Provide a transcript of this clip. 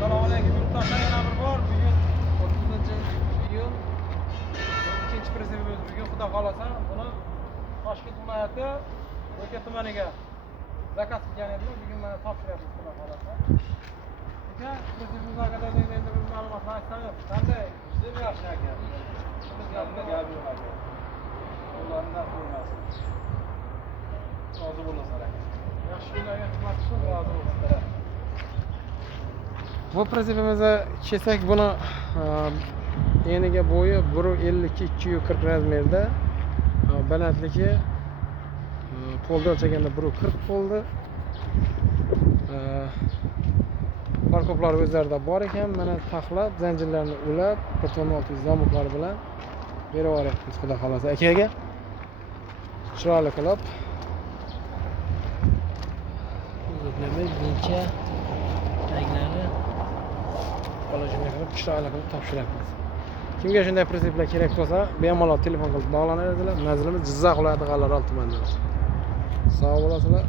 Assalomu alaykum yurtdoshlar, yana bir bor. Bugun 30-iyul. Ikkinchi pressimiz bugun xudo xolasa buni Toshkent viloyati Bo'ka tumaniga zakaz qilgan edim. Bugun mana topshiryapmiz xudo xolasa. Aka, pressimiz haqida endi bir ma'lumotlar aytsangiz. Qanday? Juda yaxshi aka. Biz gapni gap yo'q aka. Ulardan qo'ymasin. Rozi bo'lasizlar aka. Yaxshi kunlarga xizmat qilsin, rozi bo'lsinlar. Bu pressimizni kelsak, buni eniga bo'yi 1.52-240 razmerda, balandligi polda o'lchaganda 1.40 polda. Parkoplari o'zlarida bor ekan, mana taxlab, zanjirlarni ulab, 1.6 zamoklar bilan berib yuboryapmiz xudo xolasa akaga. Chiroyli qilib. Uzatmay buncha ranglari olajini qilib, chiroyli qilib topshiryapmiz. Kimga shunday pressiplar kerak bo'lsa, bemalol telefon qilib bog'lanaveradilar. Manzilimiz Jizzax viloyati G'allaorol tumanida. Sog' bo'lasizlar.